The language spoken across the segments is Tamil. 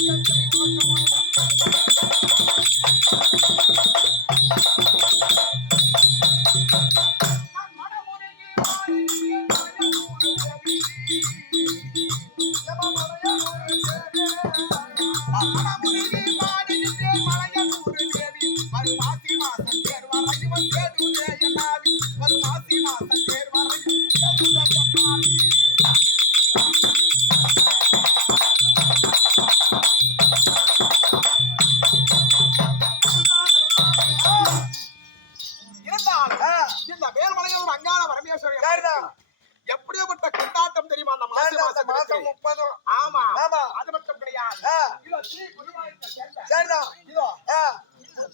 Yo soy un hombre. இந்த மேல்மலையூர் அங்காள பரமேஸ்வரி. எப்படியாப்பட்ட கொண்டாட்டம் தெரியுமா அந்த மாசம் மாசம் முப்பதும் ஆமா. ஆமா. அது மட்டும் கிடையாது. இதோ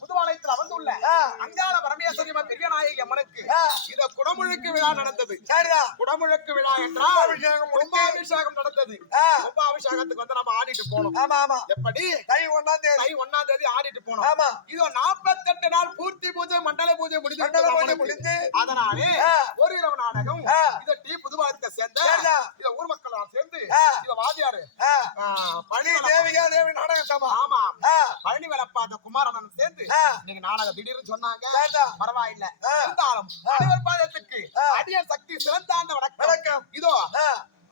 புதுவாளையத்தில் அமர்ந்துள்ள. அங்காள பரமேஸ்வரி அம்மன் பெரிய நாயகி அம்மனுக்கு. இத குடமுழுக்கு விழா நடந்தது குடமுழுக்கு விழா என்றால் முடிஞ்சு. கும்பாபிஷேகம் நடந்தது. கும்பாபிஷேகத்துக்கு வந்து நம்ம ஆடிட்டு போனோம் ஆமா ஆமா எப்படி தை ஒண்ணாம் தேதி தை ஒண்ணாம் தேதி ஆடிட்டு போனோம் ஆமா இதோ நாற்பத்தெட்டு நாள் பூர்த்தி பூஜை மண்டல பூஜை முடிஞ்சு மண்டல பூஜை. முடிஞ்சு. அதனாலே. ஒரு இரவு நாடகம். இத டி புதுவாரத்தை சேர்ந்த. இத ஊர் மக்கள் சேர்ந்து. இத வாதியாரு பழனி தேவிகா தேவி நாடக சபா ஆமா பழனி வளப்பா அந்த குமாரண்ணன் சேர்ந்து ஆ. நீங்க நாடகம் திடீர்னு சொன்னாங்க. பரவாயில்ல. இருந்தாலும் அனைவர் பாதத்துக்கு. அடியர் சக்தி சிறந்தாந்த வணக்கம். இதோ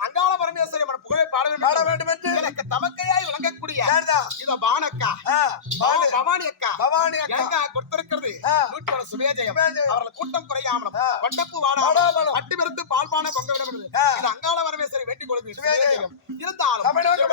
அங்காள பரமேஸ்வரி அம்மன் புகழை பாட பாட வேண்டும் என்று எனக்கு தமக்கையாய் விளங்கக்கூடிய சரிதான். இதோ பானக்கா. பவானி அக்கா பவானி அக்கா. கொடுத்திருக்கிறது. நூற்றோட சுபேஜயம். அவர்கள் கூட்டம் குறையாமலும் ஆ. கொண்டப்பு வாடாமலும். பட்டு பெருத்து பால்பான பொங்க விடப்படுது. இது அங்காள வரவேசரை வேண்டிக் கொள்வது சுபேஜயம். இருந்தாலும் தமிழக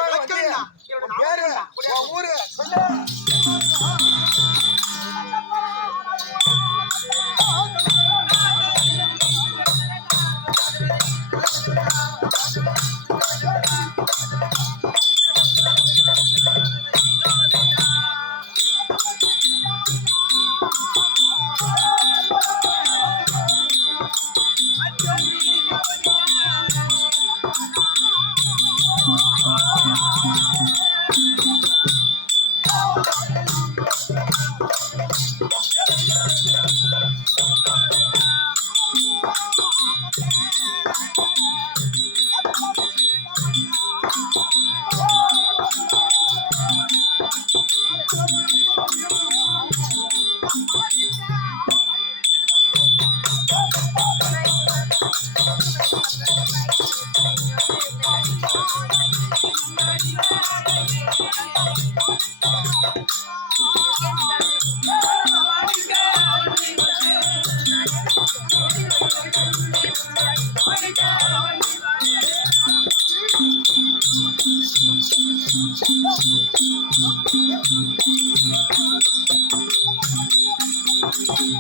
சொல்லு.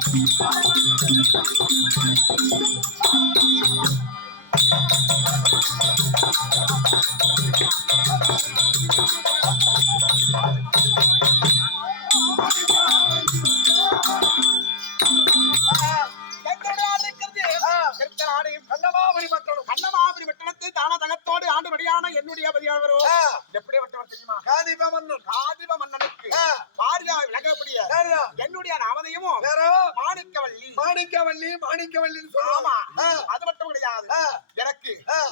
எங்களுடைய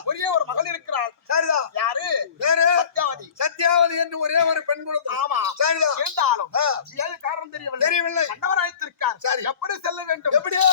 ஒரே ஒரு மகள் இருக்கிறாள். சரிதான் யாரு? வேற? சத்யாவதி. சத்யாவதி என்று ஒரே ஒரு பெண் குழந்தை ஆமா. சரிதான் இருந்தாலும். ஏழு காரணம் தெரியவில்லை? தெரியவில்லை. கண்டவர் அழைத்திருக்கார் சரி. எப்படி செல்ல வேண்டும்? எப்படியா?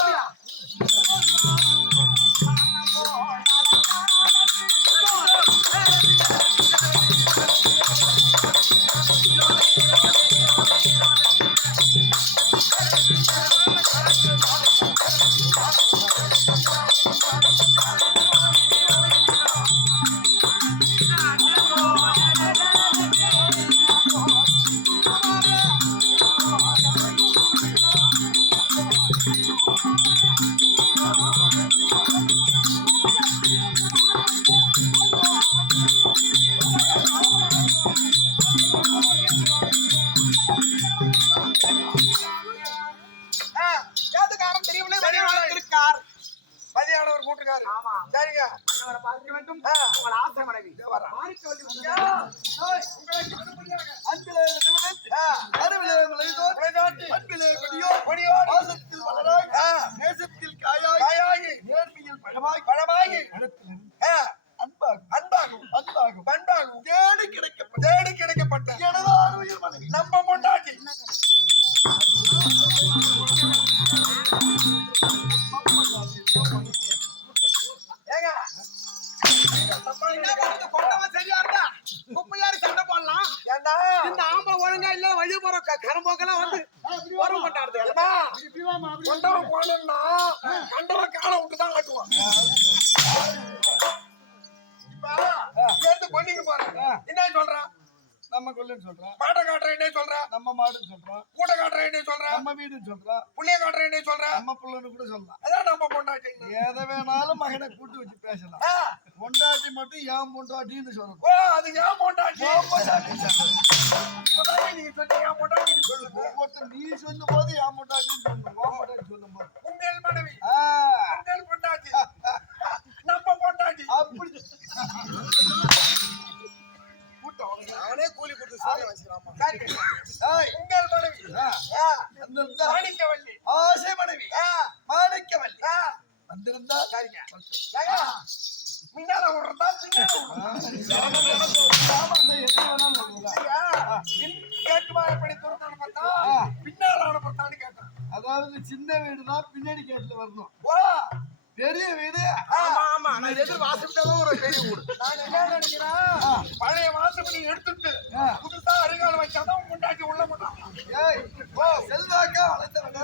பழமாய், பழமாகி, அன்பாகும், அன்பாகும், அன்பாகும், பண்பாகும், தேடி கிடைக்கப்பட்ட, தேடி கிடைக்கப்பட்ட எனது அருமையில் மனைவி, நம்ம பொண்டாட்டி. என்ன சொல்றான் நம்ம மாடுன்னு சொல்றான் கூட்டை காட்டுறேன் என்ன சொல்றான் நம்ம வீடுன்னு சொல்றான் புள்ளைய காட்டுறேன் என்ன சொல்றான் நம்ம புள்ளன்னு கூட சொல்லலாம். அதான் நம்ம பொண்டாட்டி? எதை வேணாலும் மகனை கூட்டு வச்சு பேசலாம். பொண்டாட்டி மட்டும் ஏன் பொண்டாட்டின்னு சொல்லணும். ஓ அது ஏன் பொண்டாட்டி? நீங்க சொன்னீங்க ஏன் பொண்டாட்டின்னு சொல்லுங்க ஒருத்தர் நீ சொல்லும் போது ஏன் பொண்டாட்டின்னு பொண்டாட்டி சொல்லும் போது உங்கள் மனைவி. உங்கள் பொண்டாட்டி. நம்ம பொண்டாட்டி. அப்படி. அவனே கூலி கொடுத்து சோறு வச்சுக்கிறாமா ஏய், உங்கள் மனைவி. மாணிக்கவல்லி ஆசை மனைவி. மாணிக்கவல்லி. வந்திருந்தா சரிங்க. முன்னால விடுறதா கேட்டுமா எப்படி துரத்தான்னு பார்த்தா. பின்னால அனுப்புறதான்னு கேட்டேன் அதாவது சின்ன வீடு தான் பின்னாடி கேட்ல வரணும். பெரிய வீடு ஆமா ஆமா நான் எதிர் வாசப்பட்டாலும் ஒரு பெரிய ஊர் நான் என்ன நினைக்கிறேன் பழைய வாசப்படி எடுத்துட்டு. புதுசா அருகால் வச்சாதான் முண்டாட்டி உள்ள மாட்டான் ஏய் ஓ செல்வாக்கா வளர்த்தவங்க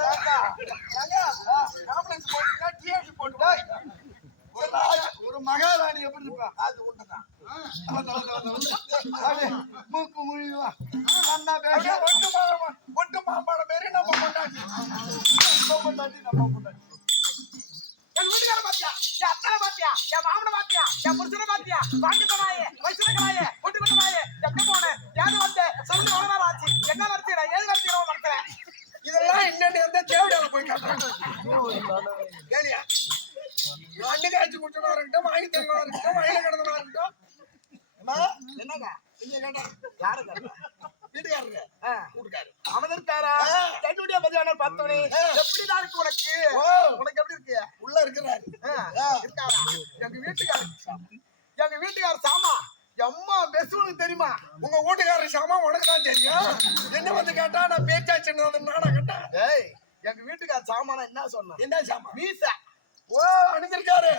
காம்ப்ளெக்ஸ் போட்டுட்டா டிஎஸ் போட்டு டேய், ஒரு ஒரு மகாராணி எப்படி இருப்பா அது அப்படியே மூக்கு முழிவா எங்க வீட்டுக்காரர் எங்க வீட்டுக்காரர் சாமா? எம்மா பெஸ்ட் தெரியுமா? உங்க வீட்டுக்காரர் சாமா உனக்கு தான் தெரியும். என்ன வந்து கேட்டா நான் பேச்சா சின்னது நானா கேட்டேன். ஏய். எங்க வீட்டுக்காரர் சாமானா என்ன சொன்ன என்ன சாமா? மீச. ஓ அணிஞ்சிருக்காரு.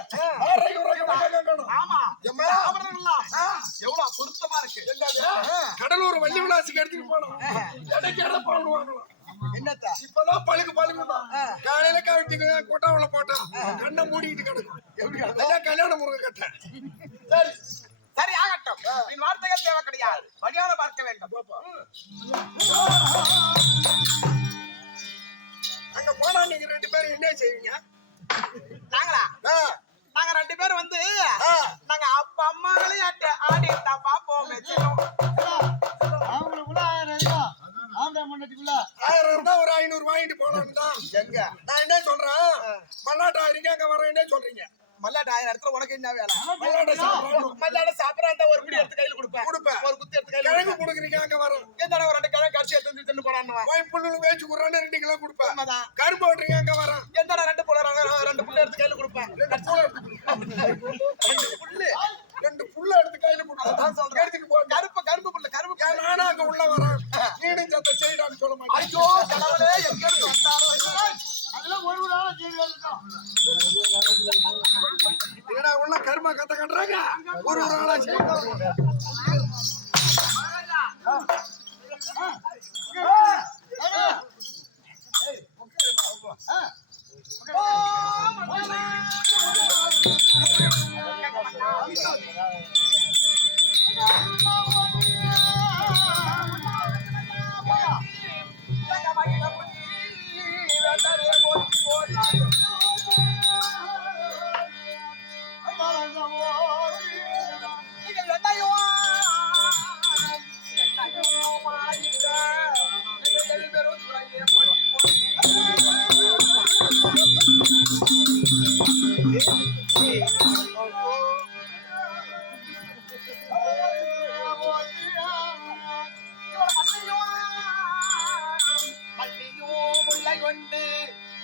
ஆமா. எவ்வளவு பொருத்தமா இருக்கு. கடலூர் வள்ளி விலாசிக்கு எடுத்துட்டு போனோம். வாங்கலாம் என்னத்த? இப்பதான் பழுக்கு பழுக்கு காலையில கவிட்டிங்க கொட்டாவுல போட்டா கண்ணை மூடிக்கிட்டு கிடக்கும். எப்படி அதான் கல்யாண முருக கட்டேன் சரி. சரி ஆகட்டும். என் வார்த்தைகள் தேவை கிடையாது மரியாதை பார்க்க வேண்டும். அங்க போனா நீங்க ரெண்டு பேரும் என்ன செய்வீங்க? நாங்களா? நாங்க ரெண்டு பேரும் வந்து நாங்க அப்பா அம்மாங்களையும் ஆடி தான் பாப்போம் அவங்களுக்குள்ள ஆயிரம் ஒரு ஐநூறு வாங்கிட்டு போனோம் தான் எங்க? நான் என்ன சொல்றேன்? மல்லாட்டா இருக்க அங்க வரேன் என்ன சொல்றீங்க. மல்லாட்ட ஆயிரம் இடத்துல உனக்கு என்ன வேலை? மல்லாட்ட சாப்பிடறான்டா ஒரு குடி எடுத்து கையில கொடுப்பேன். கொடுப்பேன். ஒரு குத்தி எடுத்து கையில கிழங்கு கொடுக்குறீங்க அங்க வரோம் எந்த ஒரு ரெண்டு கிழங்கு கடிச்சு எடுத்து தின்னு போறான்னு வாய்ப்புள்ள வேச்சு குறான்னு ரெண்டு கிலோ கொடுப்பேன். கரும்பு ஓட்டுறீங்க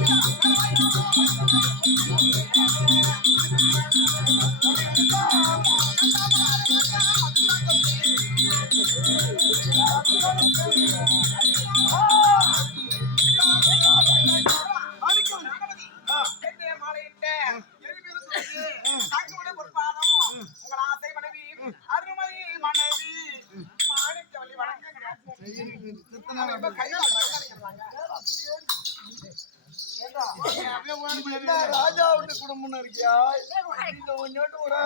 இப்ப என்ன ராஜா வீட்டு குடும்பம்னு இருக்கியா? இந்த ஒன்னோட்டு ஒரு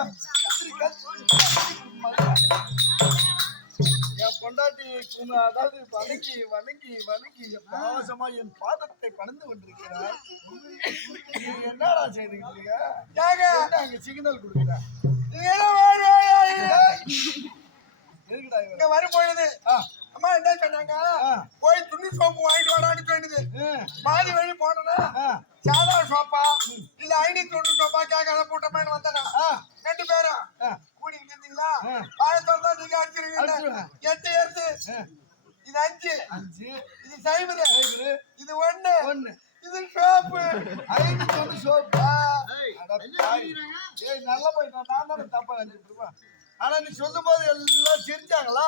என் பொண்டாட்டி அதாவது வணங்கி வணங்கி வணங்கி பாவசமா என் பாதத்தை பணிந்து கொண்டிருக்கிறார். என்னடா செய்துக்கிட்டு அங்க சிக்னல் கொடுக்குற? ஏதோ வாரு, அம்மா என்ன சொன்னாங்க? போய் துணி சோப்பு வாங்கிட்டு வாடான்னு சொன்னது ம், பாதி வழி போனனா ஆ, சாதா சோப்பா இல்ல ஐநூத்தி தொண்ணூறு சோப்பா கேட்காத போட்டோமேனு வந்தனா? ஆ, ரெண்டு பேரும். ஆ, கூடிட்டு இருந்தீங்களா? ஆ. ஆயிரத்தி நீங்க அடிச்சிருக்கீங்க. எட்டு எடுத்து. இது அஞ்சு. அஞ்சு. இது சைபரு. இது ஒண்ணு ஒண்ணு இது சோப்பு ஐநூத்தி ஒண்ணு பாவி. ஏய் நல்லா போயிட்டான் நான் தானே தப்பா நினைச்சிட்டு இருப்பேன். ஆனா நீ சொல்லும் போது எல்லாம் சிரிச்சாங்களா?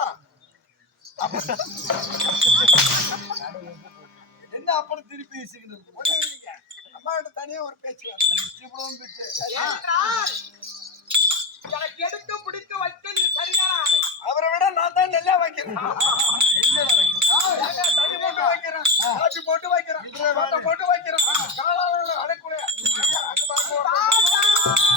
என்ன அப்புறம் திருப்பி சிக்னல் அம்மா கிட்ட தனியா ஒரு பேச்சு. நிச்சயப்படும் பிச்சு. எனக்கு எடுக்க பிடிக்க வைக்க நீ சரியான ஆளு. அவரை விட நான் தான் நல்லா வைக்கிறேன். வைக்கிறேன். போட்டு வைக்கிறேன். போட்டு வைக்கிறேன். காலாவில் அடைக்குள்ள அது பார்ப்போம்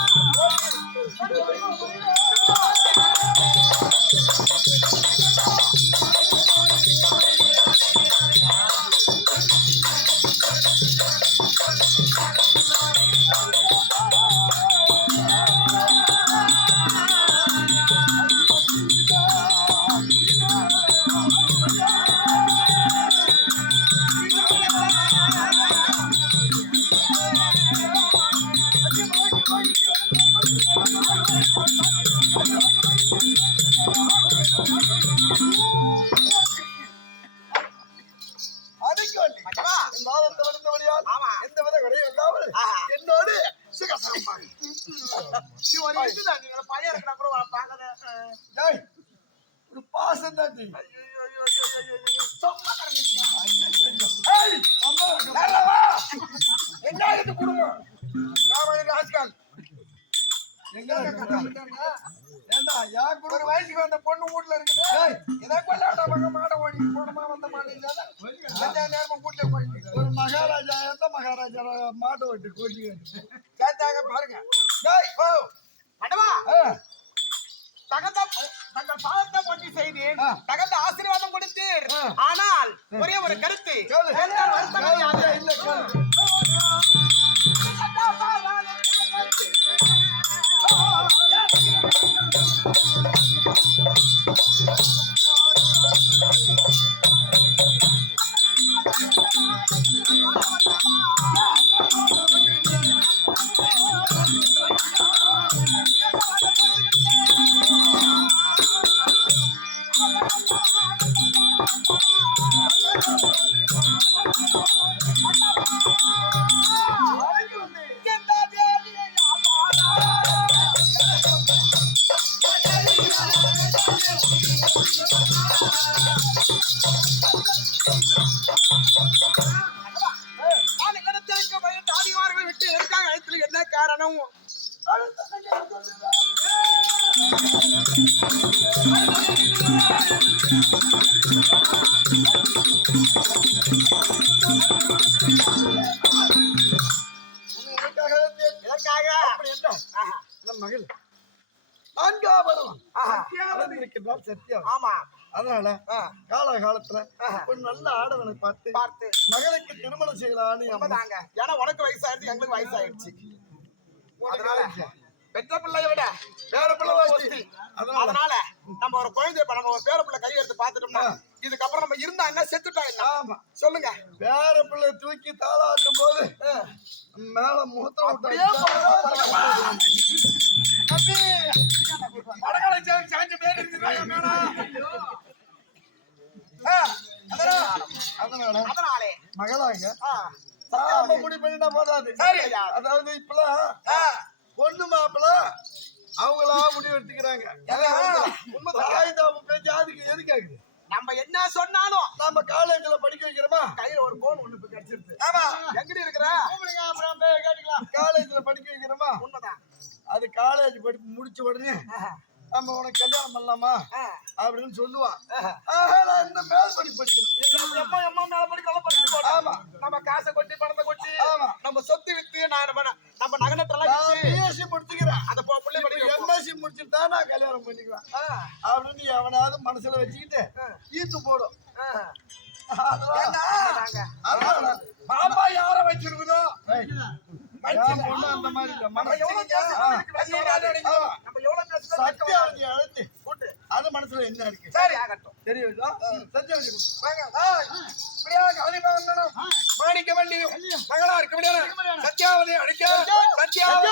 என் பாதத்தை வளர்ந்தபடியால் ஆமா. எந்த வித குறையும் இல்லாமல். என்னோடு சுகசமாக பையன் இருக்கிற அப்புறம் ஒரு பாசம் தான். என்ன ஆகுது குடும்பம்? ராஜ்கால் எங்க ஏண்டா யா ஒரு குடும்பம் வயசுக்கு வந்த பொண்ணு வீட்டுல இருக்குது? இதை கொள்ளாட்ட பக்கம் மாட ஓடி போனமா வந்த மாடு இல்லாத நேரமும் வீட்டுல போயிட்டு. ஒரு மகாராஜா எந்த மகாராஜா மாட்டை விட்டு கூட்டி கேட்டாங்க பாருங்க. டேய் ஓ மண்டவா தகுந்த தங்கள் பாதத்தை பற்றி செய்தேன். ஆ. தகுந்த ஆசீர்வாதம் கொடுத்தீர். ஆனால் ஒரே ஒரு கருத்து. வருத்தம் Thank you. அப்படி ஆஹா, நம் மகள் நான்காவதும். சத்தியம் ஆமா. அதனால கால காலத்துல. ஒரு நல்ல ஆடவனை பார்த்து பார்த்து. மகளுக்கு திருமணம் செய்யலான்னு ஏன்னா உனக்கு வயசாயிடுச்சு எங்களுக்கு வயசாயிடுச்சு. அதனால அதனால பெற்ற பிள்ளைய விட வேற பிள்ளை ஒஸ்தி. அதனால. நம்ம ஒரு குழந்தை இப்ப நம்ம ஒரு பேர பிள்ளை கை எடுத்து பார்த்துட்டோம்னா இதுக்கப்புறம் நம்ம இருந்தா என்ன? செத்துட்டா என்ன? ஆமா. சொல்லுங்க. வேற பிள்ளை தூக்கி தாளாட்டும் போது மேல மூத்திரம் அப்படியே வடகாலை சாஞ்சி பேர் அதனால. ஆ, சாம முடி பண்ணினா போதாது. அதாவது இப்பெல்லாம் பொண்ணு மாப்பிள அவங்களா முடிவு எடுத்துக்கிறாங்க. உண்மைதான். தாய் தாப்பு பேச்சு அதுக்கு எது கேக்குது நம்ம என்ன சொன்னாலும் நம்ம காலேஜ்ல படிக்க வைக்கிறோமா? கையில ஒரு போன் ஒண்ணு இப்ப கிடைச்சிருது ஆமா. எங்கடி இருக்கிற? அப்புறம் கேட்டுக்கலாம். காலேஜ்ல படிக்க வைக்கிறோமா? உண்மைதான். அது காலேஜ் படிப்பு முடிச்ச உடனே நம்ம உனக்கு கல்யாணம் பண்ணலாமா? அப்படின்னு சொல்லுவான் நான் இந்த மேல் படிப்பு படிக்கணும்? எம்மா, எம்மா மேல படி கள்ள படிச்சு போடு. ஆமா. நம்ம காசை கொட்டி பணத்தை கொட்டி ஆமா. நம்ம சொத்து வித்து நான் நம்ம நம்ம நகனத்தெல்லாம் தான் நான் கல்யாணம் பண்ணிக்குவேன். அப்படின்னு எவனாவது மனசுல வச்சுக்கிட்டு ஈத்து போடும். பாப்பா யார வச்சிருக்குதோ? அந்த மாதிரி சத்தியாவதி அழைத்து. அது மனசுல என்ன இருக்கு? சரி. ஆகட்டும். தெரியுதா? சத்தியாவதி. மாணிக்க வண்டி மகளா இருக்க முடியாது. சத்யாவதி அடிக்க. சத்தியாவதி